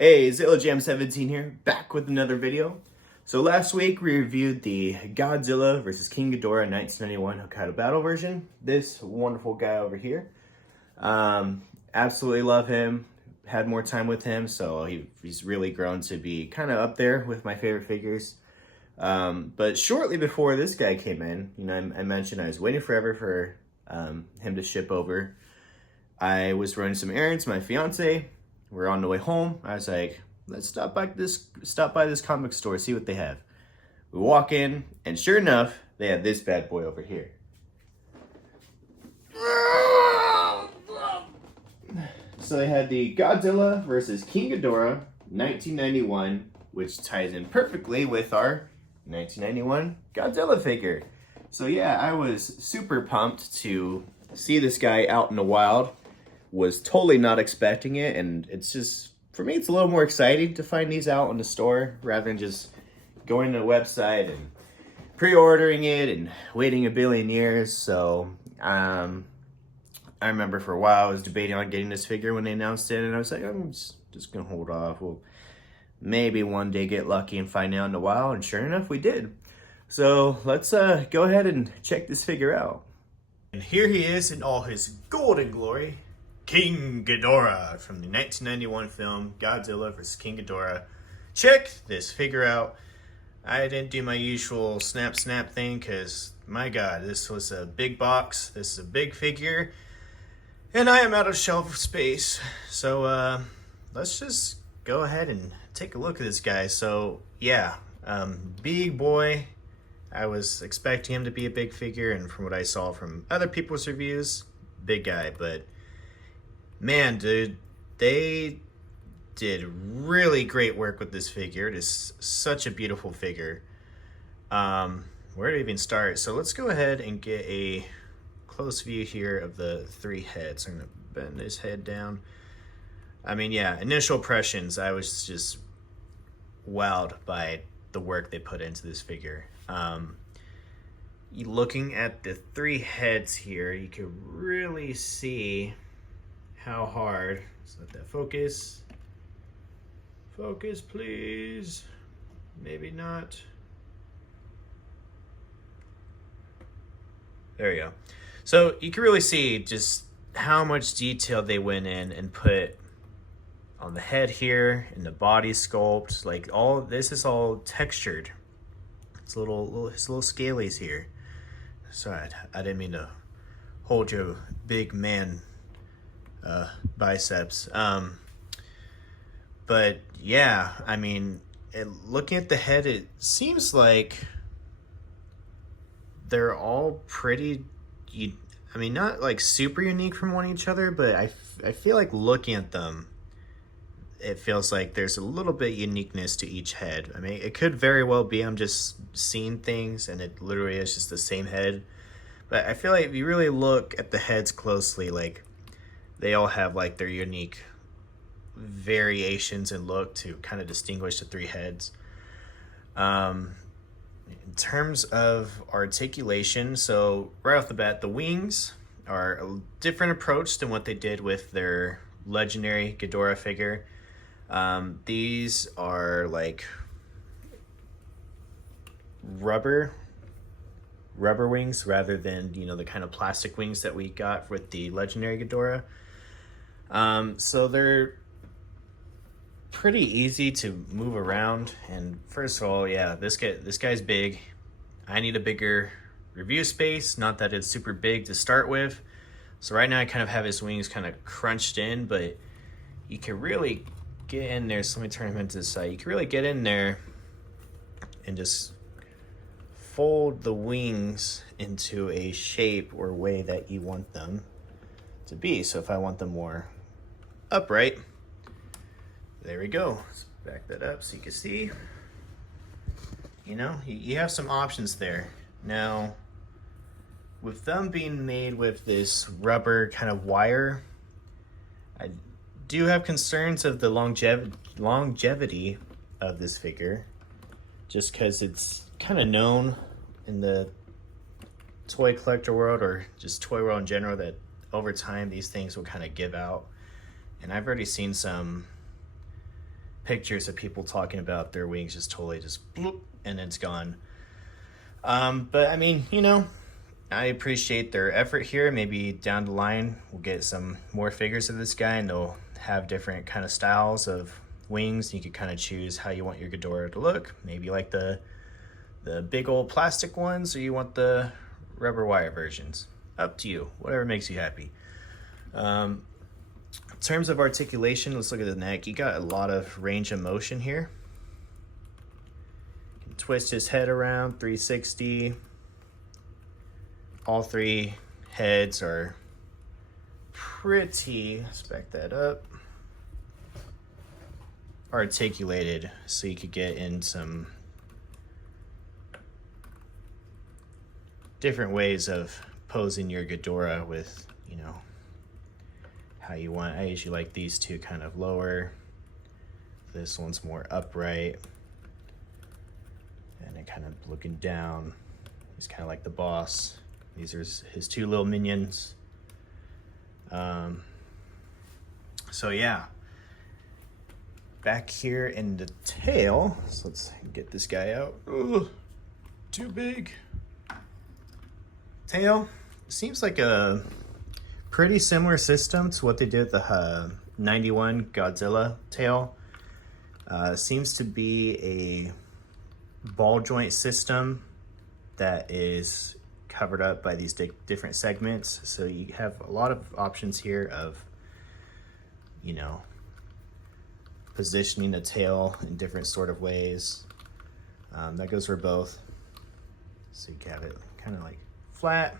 Hey, ZillaJam17 here, back with another video. So last week we reviewed the Godzilla vs. King Ghidorah 1991 Hokkaido Battle version. This wonderful guy over here. Absolutely love him. Had more time with him, so he's really grown to be kind of up there with my favorite figures. But shortly before this guy came in, I mentioned I was waiting forever for him to ship over. I was running some errands, my fiance. We're on the way home. I was like, let's stop by this comic store, see what they have. We walk in, and sure enough, they have this bad boy over here. So they had the Godzilla versus King Ghidorah 1991, which ties in perfectly with our 1991 Godzilla figure. So yeah, I was super pumped to see this guy out in the wild. Was totally not expecting it, and it's just, for me, it's a little more exciting to find these out in the store rather than just going to the website and pre-ordering it and waiting a billion years. So I remember for a while I was debating on getting this figure when they announced it, and I was like, I'm just gonna hold off. We'll maybe one day get lucky and find out in a while, and sure enough we did. So let's go ahead and check this figure out. And here he is in all his golden glory. King Ghidorah from the 1991 film Godzilla vs. King Ghidorah. Check this figure out. I didn't do my usual snap thing because, my god, this was a big box. This is a big figure. And I am out of shelf space. So let's just go ahead and take a look at this guy. So yeah, big boy. I was expecting him to be a big figure, and from what I saw from other people's reviews, big guy. But man, dude, they did really great work with this figure. It is such a beautiful figure. Where to even start? So let's go ahead and get a close view here of the three heads. I'm gonna bend his head down. I mean, yeah, initial impressions, I was just wowed by the work they put into this figure. Looking at the three heads here, you can really see how hard. Let's let that focus. Focus, please. Maybe not. There we go. So you can really see just how much detail they went in and put on the head here, and the body sculpt. Like, all this is all textured. It's his little scalies here. Sorry, I didn't mean to hold your big man biceps. But yeah, I mean, looking at the head, it seems like they're all pretty, I mean, not like super unique from one each other, but I feel like looking at them, it feels like there's a little bit uniqueness to each head. I mean, it could very well be I'm just seeing things and it literally is just the same head. But I feel like if you really look at the heads closely, like, they all have like their unique variations in look to kind of distinguish the three heads. In terms of articulation, so right off the bat, the wings are a different approach than what they did with their legendary Ghidorah figure. These are like rubber wings rather than, the kind of plastic wings that we got with the legendary Ghidorah. So they're pretty easy to move around. And first of all, yeah, this guy's big. I need a bigger review space. Not that it's super big to start with. So right now I kind of have his wings kind of crunched in, but you can really get in there. So let me turn him into the side. You can really get in there and just fold the wings into a shape or way that you want them to be. So if I want them more upright, there we go. Let's back that up so you can see. You have some options there. Now, with them being made with this rubber kind of wire, I do have concerns of the longevity of this figure, just because it's kind of known in the toy collector world, or just toy world in general, that over time these things will kind of give out. And I've already seen some pictures of people talking about their wings just totally just bloop, and it's gone. But I mean, you know, I appreciate their effort here. Maybe down the line we'll get some more figures of this guy, and they'll have different kind of styles of wings. You can kind of choose how you want your Ghidorah to look. Maybe you like the big old plastic ones, or you want the rubber wire versions. Up to you, whatever makes you happy. In terms of articulation, let's look at the neck. You got a lot of range of motion here. You can twist his head around 360. All three heads are pretty, let's back that up, articulated, so you could get in some different ways of posing your Ghidorah with, you know, how you want. I usually like these two kind of lower. This one's more upright. And then kind of looking down. He's kind of like the boss. These are his two little minions. So yeah. Back here in the tail, so let's get this guy out. Ugh, too big. Tail seems like a pretty similar system to what they did with the 91 Godzilla tail. Seems to be a ball joint system that is covered up by these different segments. So you have a lot of options here of, you know, positioning the tail in different sort of ways. That goes for both. So you can have it kind of like flat.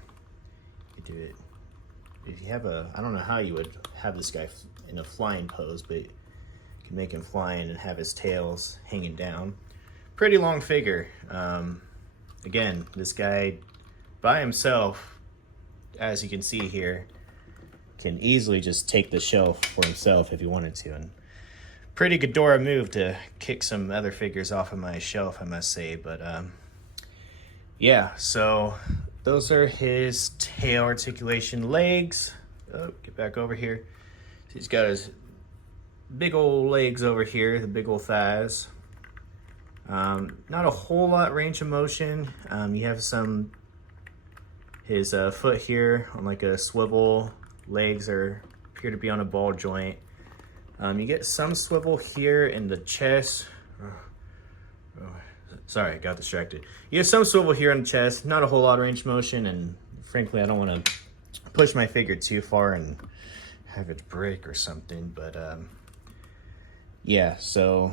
You do it if you have a, I don't know how you would have this guy in a flying pose, but you can make him flying and have his tails hanging down. Pretty long figure. Again, this guy by himself, as you can see here, can easily just take the shelf for himself if he wanted to. And pretty Ghidorah move to kick some other figures off of my shelf, I must say. But yeah, so those are his tail articulation legs. Oh, get back over here. So he's got his big old legs over here, the big old thighs. Not a whole lot range of motion. You have his foot here on like a swivel. Legs appear to be on a ball joint. You get some swivel here in the chest. Sorry, I got distracted. You have some swivel here on the chest, not a whole lot of range of motion, and frankly, I don't want to push my figure too far and have it break or something, but yeah, so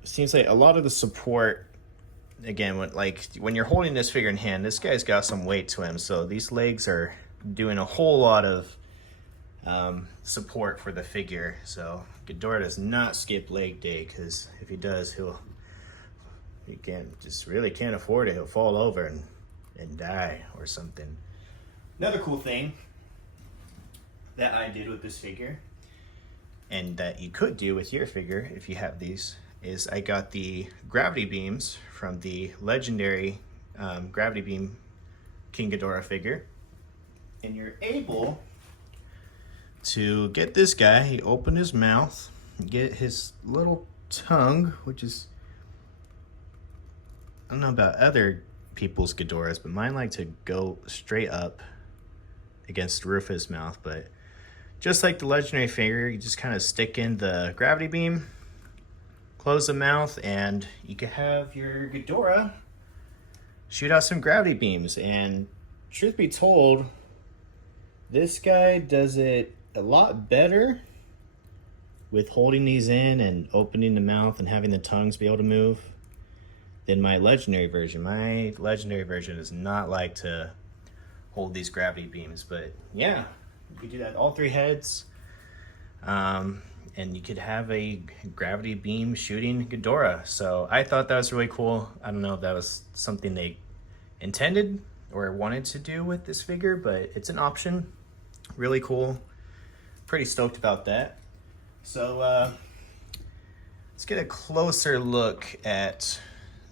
it seems like a lot of the support, again, when you're holding this figure in hand, this guy's got some weight to him, so these legs are doing a whole lot of support for the figure. So Ghidorah does not skip leg day, because if he does, he really can't afford it. He'll fall over and die or something. Another cool thing that I did with this figure, and that you could do with your figure if you have these, is I got the gravity beams from the legendary gravity beam King Ghidorah figure, and you're able to get this guy. He opened his mouth, get his little tongue, which is, I don't know about other people's Ghidorahs, but mine like to go straight up against the roof of his mouth. But just like the legendary figure, you just kind of stick in the gravity beam, close the mouth, and you can have your Ghidorah shoot out some gravity beams. And truth be told, this guy does it a lot better with holding these in and opening the mouth and having the tongues be able to move than my legendary version. My legendary version does not like to hold these gravity beams, but yeah, you could do that all three heads. And you could have a gravity beam shooting Ghidorah. So I thought that was really cool. I don't know if that was something they intended or wanted to do with this figure, but it's an option. Really cool. Pretty stoked about that. So let's get a closer look at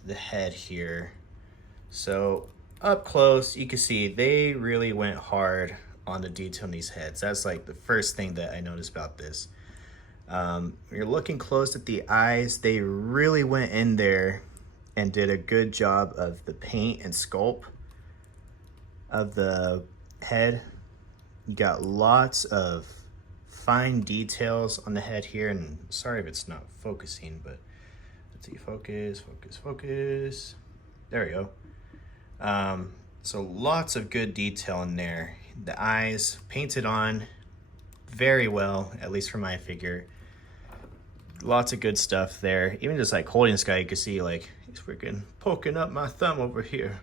the head here. So up close, you can see they really went hard on the detail in these heads. That's like the first thing that I noticed about this. You're looking close at the eyes. They really went in there and did a good job of the paint and sculpt of the head. You got lots of fine details on the head here, and sorry if it's not focusing, but let's see, focus. There we go. So lots of good detail in there. The eyes painted on very well, at least for my figure. Lots of good stuff there. Even just like holding this guy, you can see like he's freaking poking up my thumb over here.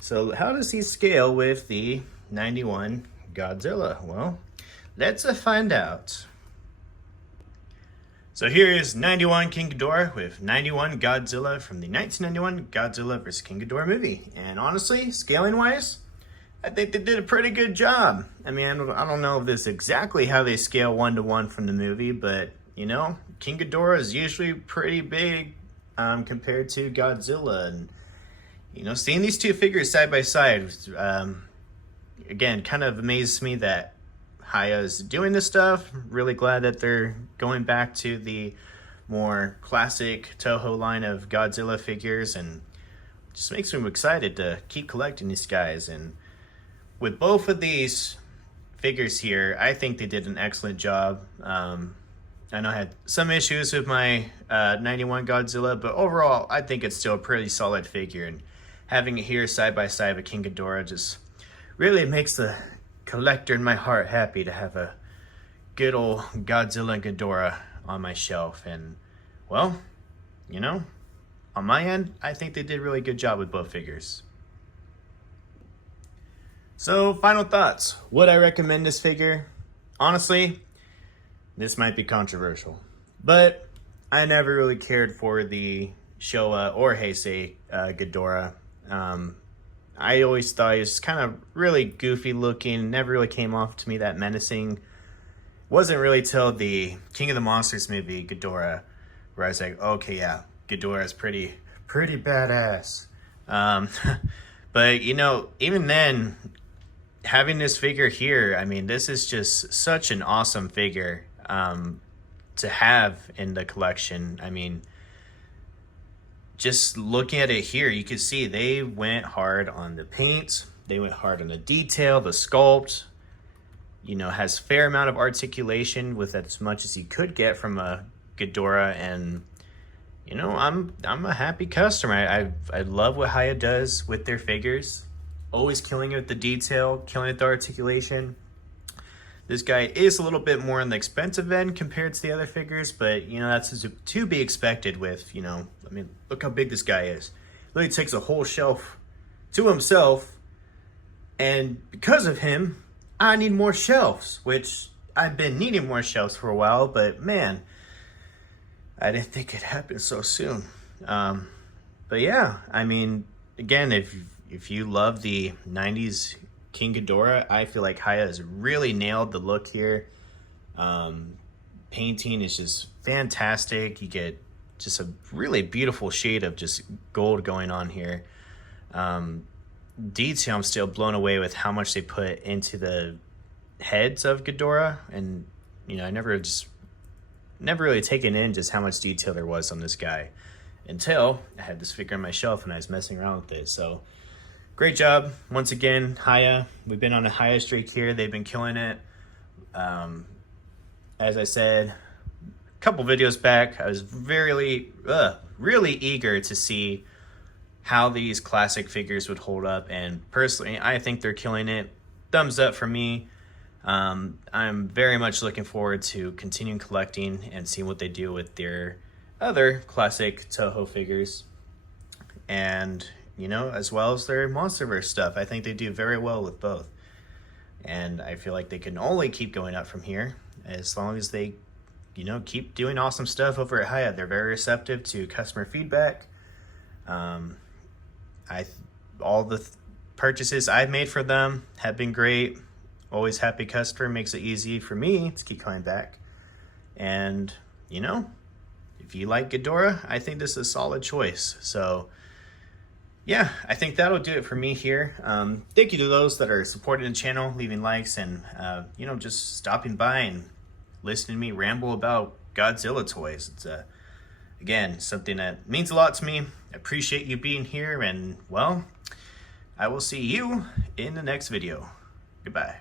So how does he scale with the 91 Godzilla? Well, let's find out. So here is 91 King Ghidorah with 91 Godzilla from the 1991 Godzilla vs. King Ghidorah movie. And honestly, scaling wise, I think they did a pretty good job. I mean, I don't know if this is exactly how they scale 1-to-1 from the movie, but you know, King Ghidorah is usually pretty big compared to Godzilla. And you know, seeing these two figures side by side, again, kind of amazes me that Hiya is doing this stuff. Really glad that they're going back to the more classic Toho line of Godzilla figures, and just makes me excited to keep collecting these guys. And with both of these figures here, I think they did an excellent job. I know I had some issues with my 91 Godzilla, but overall, I think it's still a pretty solid figure. And having it here side by side with King Ghidorah just really makes the collector in my heart happy to have a good old Godzilla and Ghidorah on my shelf. And well, you know, on my end, I think they did a really good job with both figures. So final thoughts. Would I recommend this figure? Honestly, this might be controversial, but I never really cared for the Showa or Heisei Ghidorah. I always thought he was kind of really goofy looking, never really came off to me that menacing. Wasn't really till the King of the Monsters movie, Ghidorah, where I was like, okay, yeah, Ghidorah is pretty badass. But you know, even then, having this figure here, I mean, this is just such an awesome figure to have in the collection. I mean, just looking at it here, you can see they went hard on the paint, they went hard on the detail, the sculpt, you know, has fair amount of articulation with as much as you could get from a Ghidorah. And you know, I'm a happy customer. I love what Hiya does with their figures, always killing it with the detail, killing it with the articulation. This guy is a little bit more on the expensive end compared to the other figures, but you know, that's to be expected with, you know, I mean, look how big this guy is. Really takes a whole shelf to himself, and because of him, I need more shelves, which I've been needing more shelves for a while, but man, I didn't think it'd happen so soon. But yeah, I mean, again, if you love the 90s King Ghidorah, I feel like Hiya has really nailed the look here. Painting is just fantastic. You get just a really beautiful shade of just gold going on here. Detail, I'm still blown away with how much they put into the heads of Ghidorah, and you know, I never really taken in just how much detail there was on this guy until I had this figure on my shelf and I was messing around with it. So great job once again, Hiya. We've been on a Hiya streak here. They've been killing it. As I said a couple videos back, I was really eager to see how these classic figures would hold up, and personally, I think they're killing it. Thumbs up for me. I'm very much looking forward to continuing collecting and seeing what they do with their other classic Toho figures, and you know, as well as their MonsterVerse stuff. I think they do very well with both, and I feel like they can only keep going up from here as long as they, you know, keep doing awesome stuff over at Hiya. They're very receptive to customer feedback. All the purchases I've made for them have been great. Always happy customer, makes it easy for me to keep coming back. And you know, if you like Ghidorah, I think this is a solid choice. So yeah, I think that'll do it for me here. Thank you to those that are supporting the channel, leaving likes, and you know, just stopping by and listening to me ramble about Godzilla toys. It's again, something that means a lot to me. I appreciate you being here, and well, I will see you in the next video. Goodbye.